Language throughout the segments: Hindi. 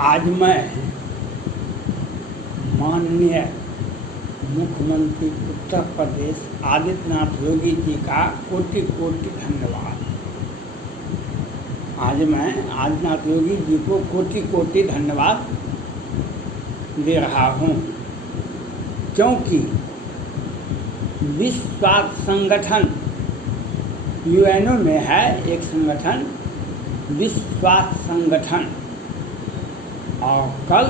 आज मैं माननीय मुख्यमंत्री उत्तर प्रदेश आदित्यनाथ योगी जी का कोटि कोटि धन्यवाद। आज मैं आदित्यनाथ योगी जी को कोटि कोटि धन्यवाद दे रहा हूँ, क्योंकि विश्व स्वास्थ्य संगठन यूएनओ में है एक संगठन, विश्व स्वास्थ्य संगठन, और कल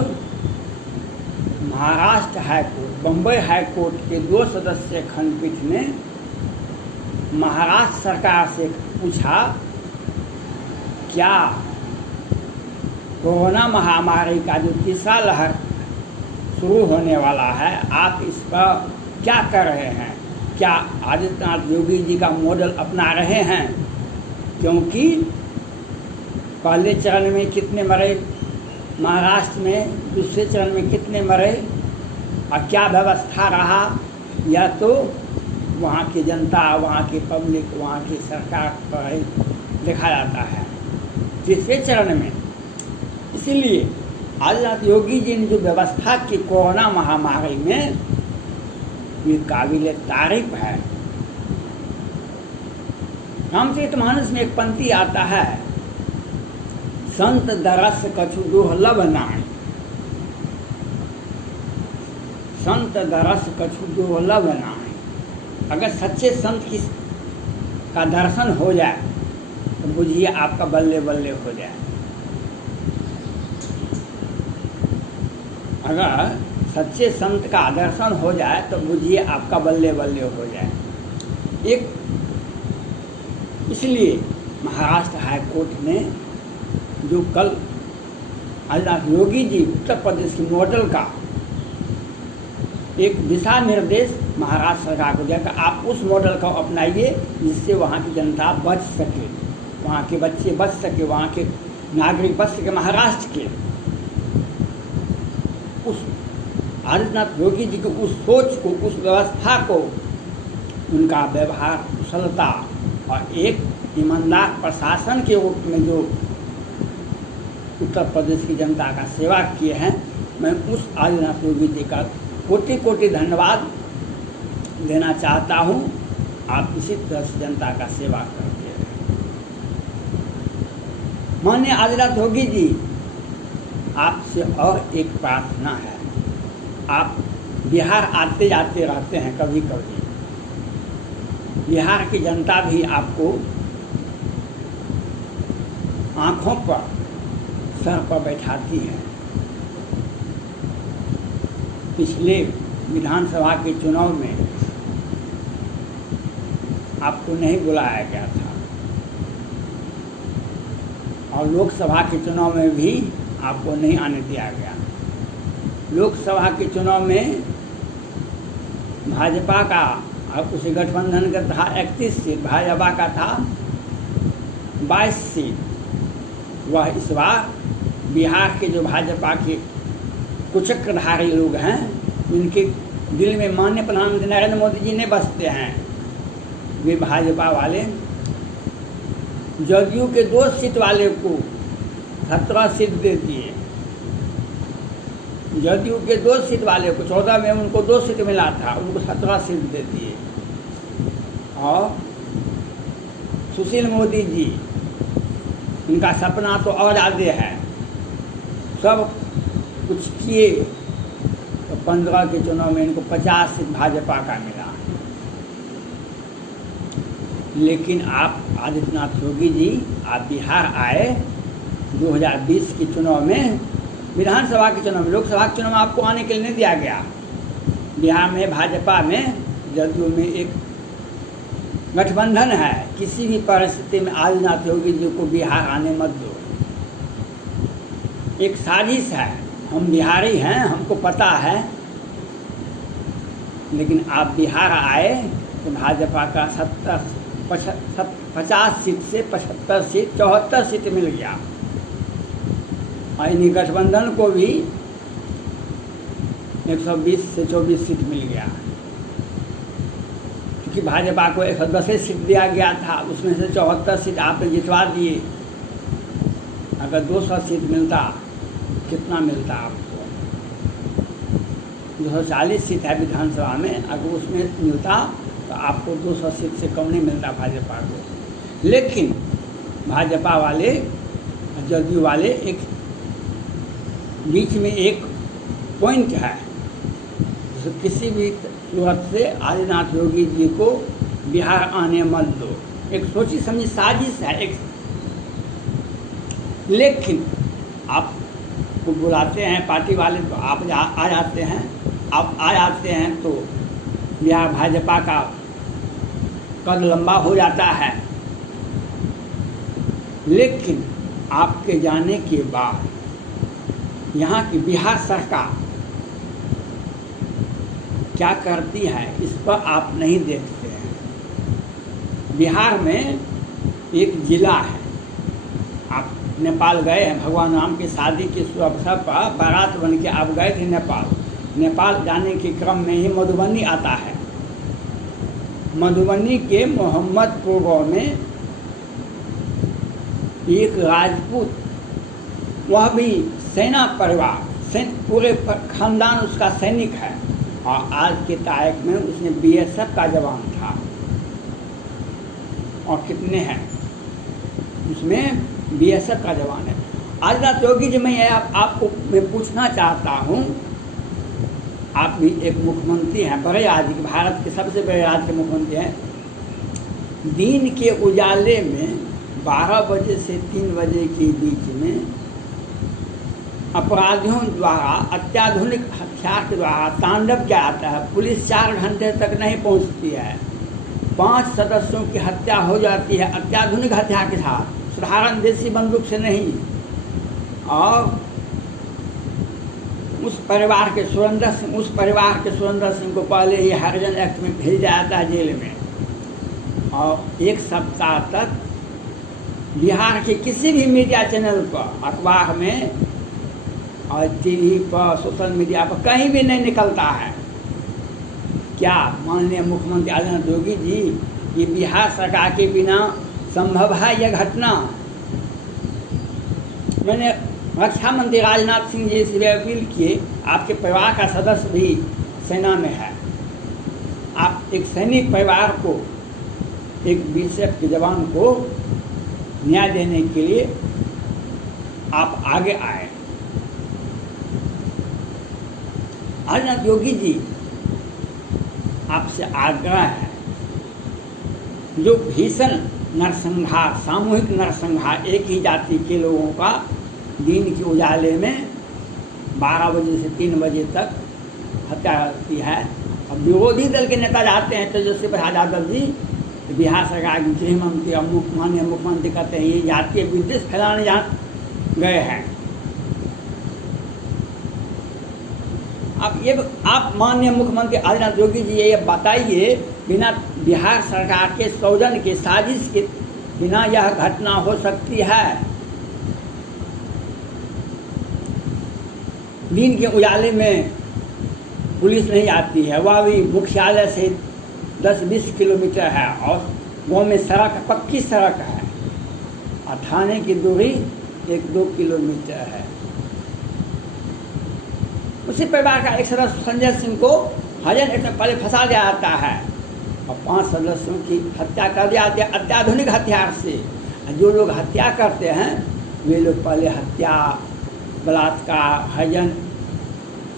महाराष्ट्र हाईकोर्ट, बम्बई हाईकोर्ट के 2 सदस्यीय खंडपीठ ने महाराष्ट्र सरकार से पूछा, क्या कोरोना महामारी का जो तीसरा लहर शुरू होने वाला है, आप इस पर क्या कर रहे हैं? क्या आदित्यनाथ योगी जी का मॉडल अपना रहे हैं? क्योंकि पहले चरण में कितने मरे महाराष्ट्र में, दूसरे चरण में कितने मरे और क्या व्यवस्था रहा, या तो वहाँ की जनता, वहाँ की पब्लिक, वहाँ की सरकार पर देखा जाता है तीसरे चरण में। इसीलिए आदित्यनाथ योगी जी ने जो व्यवस्था की कोरोना महामारी में, ये काबिल तारीफ है। रामचरितमानस में एक पंक्ति आता है, संत दरस कछु दुर्लभ नाहि, संत दरस कछु दुर्लभ नाहि। अगर सच्चे संत का दर्शन हो जाए तो बुझिए आपका बल्ले बल्ले हो जाए। अगर सच्चे संत का दर्शन हो जाए तो बुझिए आपका बल्ले बल्ले हो जाए। इसलिए महाराष्ट्र हाईकोर्ट ने जो कल आदित्यनाथ योगी जी उत्तर प्रदेश के मॉडल का एक दिशा निर्देश महाराष्ट्र सरकार को दिया कि आप उस मॉडल को अपनाइए जिससे वहाँ की जनता बच सके, वहाँ के बच्चे बच सके, वहाँ के नागरिक बच सके। महाराष्ट्र के उस आदित्यनाथ योगी जी की उस सोच को, उस व्यवस्था को, उनका व्यवहार, कुशलता और एक ईमानदार प्रशासन के रूप में जो उत्तर प्रदेश की जनता का सेवा किए हैं, मैं उस आदित्यनाथ योगी जी का कोटि कोटि धन्यवाद देना चाहता हूँ। आप इसी तरह से जनता का सेवा करते हैं। माननीय आदित्यनाथ योगी जी, आपसे और एक प्रार्थना है। आप बिहार आते जाते रहते हैं कभी कभी, बिहार की जनता भी आपको आँखों पर, सर पर बैठाती है। पिछले विधानसभा के चुनाव में आपको नहीं बुलाया गया था, और लोकसभा के चुनाव में भी आपको नहीं आने दिया गया। लोकसभा के चुनाव में भाजपा का और उसी गठबंधन का था 31 सीट, भाजपा का था 22 सीट। वह इस बार बिहार के जो भाजपा के कुचक्रधारी लोग हैं, जिनके दिल में माननीय प्रधानमंत्री नरेंद्र मोदी जी ने बसते हैं, वे भाजपा वाले जदयू के 2 सीट वाले को 17 सीट दे दिए। जदयू के 2 सीट वाले को 14 में उनको 2 सीट मिला था, उनको 17 सीट दे दिए। और सुशील मोदी जी, इनका सपना तो और ज़्यादा है, सब कुछ किए तो 15 के चुनाव में इनको 50 सीट भाजपा का मिला। लेकिन आप आदित्यनाथ योगी जी, आप बिहार आए 2020 के चुनाव में, विधानसभा के चुनाव में, लोकसभा के चुनाव में आपको आने के लिए नहीं दिया गया। बिहार में भाजपा में, जदयू में एक गठबंधन है, किसी भी परिस्थिति में आदित्यनाथ योगी जी को बिहार आने मत दो। एक साजिश है, हम बिहारी हैं, हमको पता है, लेकिन आप बिहार आए तो भाजपा का 50 सीट से 75 सीट, 74 सीट मिल गया, और इन्हीं गठबंधन को भी 120 से 24 सीट मिल गया। क्योंकि भाजपा को 110 सीट दिया गया था, उसमें से 74 सीट आपने जितवा दिए। अगर 200 सीट मिलता कितना मिलता है आपको? 240 सीट है विधानसभा में, अगर उसमें मिलता तो आपको 200 सीट से कम नहीं मिलता भाजपा को। लेकिन भाजपा वाले, जदयू वाले एक बीच में एक पॉइंट है, तो किसी भी सूरत से आदित्यनाथ योगी जी को बिहार आने मत दो। एक सोची समझी साजिश है एक। लेकिन आपको बुलाते हैं पार्टी वाले तो आप आ जाते हैं। आप आ जाते हैं तो बिहार भाजपा का कद लंबा हो जाता है। लेकिन आपके जाने के बाद यहाँ की बिहार सरकार क्या करती है, इस पर आप नहीं देखते हैं। बिहार में एक जिला है, आप नेपाल गए हैं, भगवान राम की शादी के शुभ अवसर पर बारात बन के आप गए थे नेपाल। नेपाल जाने के क्रम में ही मधुबनी आता है। मधुबनी के मोहम्मदपुर गाँव में एक राजपूत, वह भी सेना परिवार, पूरे खानदान उसका सैनिक है, और आज के तारीख में उसने बीएसएफ का जवान था। और कितने हैं उसमें बीएसएफ का जवान है। आदित्यनाथ योगी जी, मैं आपको मैं पूछना चाहता हूँ, आप भी एक मुख्यमंत्री हैं, बड़े राज्य के, भारत के सबसे बड़े राज्य के मुख्यमंत्री हैं। दिन के उजाले में 12 बजे से 3 बजे के बीच में अपराधियों द्वारा अत्याधुनिक हथियार के द्वारा तांडव किया जाता है। पुलिस 4 घंटे तक नहीं पहुंचती है। 5 सदस्यों की हत्या हो जाती है अत्याधुनिक हथियार के साथ, साधारण देसी बंदूक से नहीं। और उस परिवार के सुरेंद्र सिंह को पहले ही हरिजन एक्ट में भेज जाता है जेल में। और 1 सप्ताह तक बिहार के किसी भी मीडिया चैनल पर, अखबार में और टीवी पर, सोशल मीडिया पर कहीं भी नहीं निकलता है। क्या माननीय मुख्यमंत्री आदित्यनाथ योगी जी, ये बिहार सरकार के बिना संभव है यह घटना? मैंने रक्षा मंत्री राजनाथ सिंह जी से अपील किए, आपके परिवार का सदस्य भी सेना में है, आप एक सैनिक परिवार को, एक बीएसएफ के जवान को न्याय देने के लिए आप आगे आए। आदित्यनाथ योगी जी, आपसे आग्रह है, जो भीषण नरसंहार, सामूहिक नरसंहार एक ही जाति के लोगों का दिन के उजाले में 12 बजे से 3 बजे तक हत्या होती है। अब विरोधी दल के नेता जाते हैं, तेजस्वी प्रसाद यादव जी, बिहार सरकार के गृह मंत्री और माननीय मुख्यमंत्री कहते हैं ये जातीय विद्वेष फैलाने गए हैं। आप माननीय मुख्यमंत्री आदित्यनाथ योगी जी ये बताइए, बिना बिहार सरकार के सौजन्य के, साजिश के बिना यह घटना हो सकती है? दिन के उजाले में पुलिस नहीं आती है, वह भी मुख्यालय से 10-20 किलोमीटर है, और गाँव में सड़क, पक्की सड़क है, और थाने की दूरी 1-2 किलोमीटर है। उसी परिवार का एक सदस्य संजय सिंह को हरिजन एक्ट में पहले फंसा दिया जाता है, और 5 सदस्यों की हत्या कर दिया जाती है अत्याधुनिक हथियार से। जो लोग हत्या करते हैं वे लोग पहले हत्या, बलात्कार, हरिजन,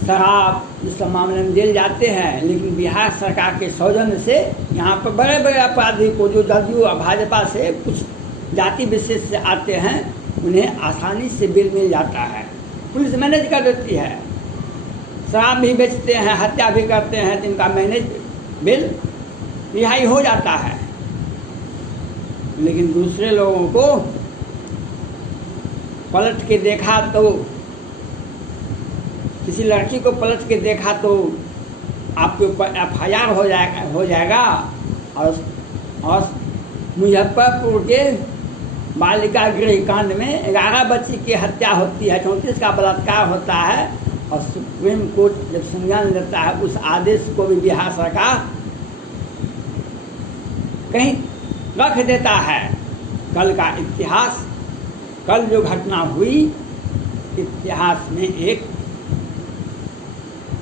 शराब, इस सब मामले में जेल जाते हैं। लेकिन बिहार सरकार के सौजन्य से यहाँ पर बड़े बड़े अपराधी को, जो जदयू और भाजपा से कुछ जाति विशेष से आते हैं, उन्हें आसानी से बेल मिल जाता है। पुलिस मैनेज कर देती है, शराब भी बेचते हैं, हत्या भी करते हैं, तो इनका मैनेज बिल रिहाई हो जाता है। लेकिन दूसरे लोगों को पलट के देखा तो, किसी लड़की को पलट के देखा तो आपके ऊपर FIR हो जाएगा। और मुजफ्फरपुर के बालिका गृह कांड में 11 बच्ची की हत्या होती है, 34 का बलात्कार होता है, और सुप्रीम कोर्ट जब संज्ञान लेता है, उस आदेश को भी बिहार सरकार कहीं रख देता है। कल का इतिहास, कल जो घटना हुई इतिहास में एक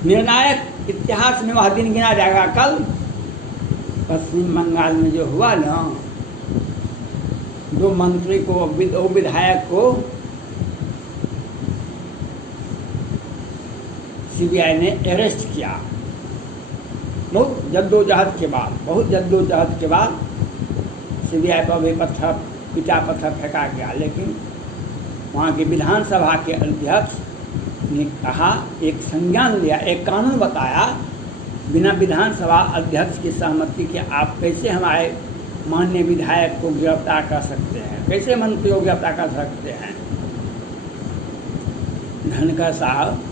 निर्णायक इतिहास में वह दिन गिना जाएगा। कल पश्चिम बंगाल में जो हुआ ना, 2 मंत्री को, 2 विधायक को सीबीआई ने अरेस्ट किया। बहुत जद्दोजहद के बाद सीबीआई पर भी पत्थर फेंका गया। लेकिन वहाँ के विधानसभा के अध्यक्ष ने कहा, एक संज्ञान लिया, एक कानून बताया, बिना विधानसभा अध्यक्ष की सहमति के आप कैसे हमारे माननीय विधायक को गिरफ्तार कर सकते हैं, कैसे मंत्री को गिरफ्तार कर सकते हैं। धनखड़ साहब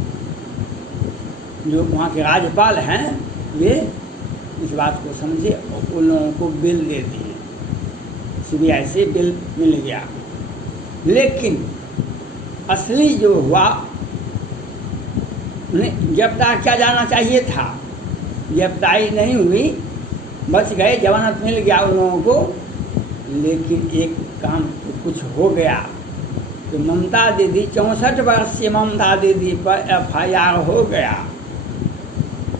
जो वहाँ के राज्यपाल हैं, वे इस बात को समझे और उन लोगों को बिल दे दिए, सीबीआई से बिल मिल गया। लेकिन असली जो हुआ, उन्हें गिरफ्तार किया जाना चाहिए था, गिरफ्तारी नहीं हुई, बच गए, जमानत मिल गया उन लोगों को। लेकिन एक काम तो कुछ हो गया कि ममता दीदी, 64 वर्षीय ममता दीदी पर FIR हो गया।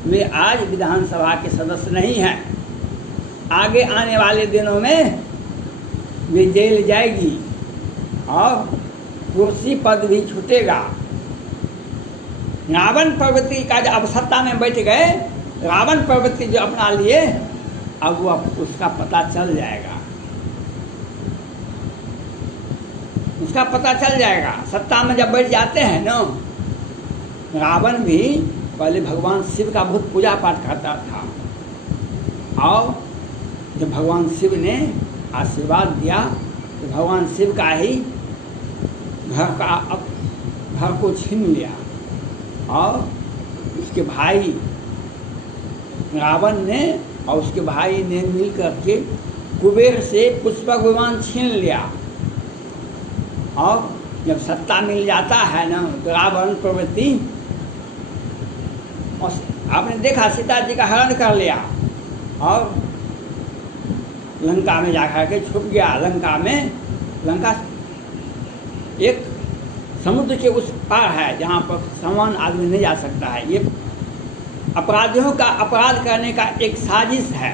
वे आज विधानसभा के सदस्य नहीं हैं। आगे आने वाले दिनों में वे जेल जाएगी और कुर्सी पद भी छूटेगा। रावण प्रवृत्ति का जो अब सत्ता में बैठ गए, रावण प्रवृत्ति जो अपना लिए, अब वो उसका पता चल जाएगा, उसका पता चल जाएगा। सत्ता में जब बैठ जाते हैं ना, रावण भी पहले भगवान शिव का बहुत पूजा पाठ करता था, और जब भगवान शिव ने आशीर्वाद दिया तो भगवान शिव का ही घर को छीन लिया। और उसके भाई रावण ने और उसके भाई ने मिल करके कुबेर से पुष्पक विमान छीन लिया। और जब सत्ता मिल जाता है ना, तो रावण प्रवृत्ति, और आपने देखा सीता जी का हरण कर लिया और लंका में जाकर के छुप गया। लंका एक समुद्र के उस पार है जहाँ पर सामान्य आदमी नहीं जा सकता है। ये अपराधियों का अपराध करने का एक साजिश है।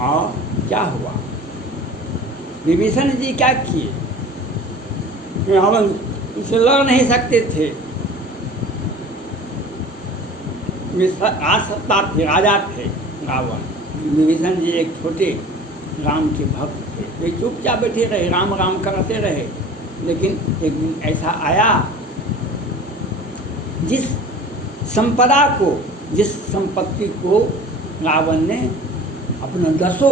और क्या हुआ, विभीषण जी क्या किए, रावण इसे लड़ नहीं सकते थे, सत्ता थे, राजा थे रावण। विभीषण जी एक छोटे राम के भक्त थे, वे चुपचाप बैठे रहे, राम राम करते रहे। लेकिन एक दिन ऐसा आया, जिस संपत्ति को रावण ने अपना 10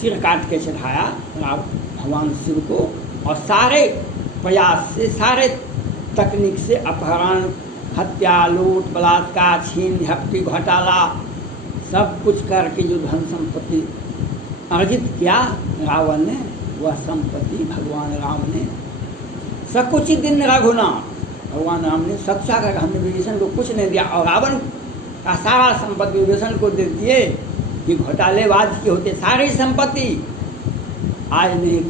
सिर काट के चढ़ाया भगवान शिव को, और सारे प्रयास से, सारे तकनीक से अपहरण, हत्या, लूट, बलात्कार, छीन झपटी, घोटाला, सब कुछ करके जो धन संपत्ति अर्जित किया रावण ने, वह संपत्ति भगवान राम ने सकुचित दिन रघुनाथ, भगवान राम ने सच्चा कर हमने विभीषण को कुछ नहीं दिया, और रावण का सारा संपत्ति विभीषण को दे दिए कि घोटालेबाज की होते सारी संपत्ति। आज नहीं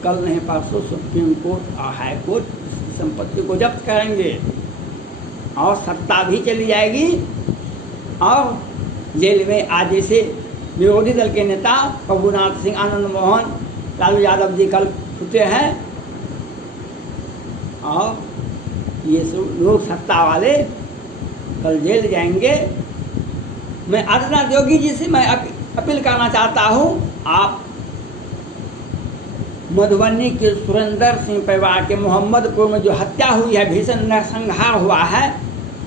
कल नहीं परसों सुप्रीम कोर्ट और हाई कोर्ट इस संपत्ति को जब्त करेंगे और सत्ता भी चली जाएगी। और जेल में आज जैसे विरोधी दल के नेता प्रभुनाथ सिंह, आनंद मोहन, लालू यादव जी कल छूटे हैं, और ये सब लोग सत्ता वाले कल जेल जाएंगे। मैं आदित्यनाथ योगी जी से मैं अपील करना चाहता हूँ, आप मधुबनी के सुरेंद्र सिंह परिवार के मोहम्मदपुर में जो हत्या हुई है, भीषण नरसंहार हुआ है,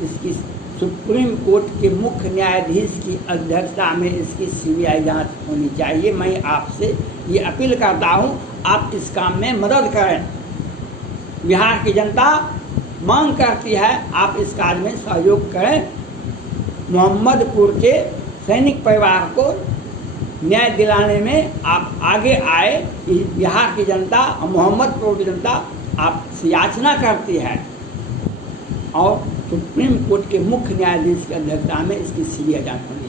इसकी सुप्रीम कोर्ट के मुख्य न्यायाधीश की अध्यक्षता में इसकी सीबीआई जांच होनी चाहिए। मैं आपसे ये अपील करता हूँ, आप इस काम में मदद करें। बिहार की जनता मांग करती है, आप इस कार्य में सहयोग करें। मोहम्मदपुर के सैनिक परिवार को न्याय दिलाने में आप आगे आए। बिहार की जनता और मोहम्मदपुर की जनता आपसे याचना करती है, और सुप्रीम कोर्ट के मुख्य न्यायाधीश की अध्यक्षता में इसकी सीबीआई जांच होनी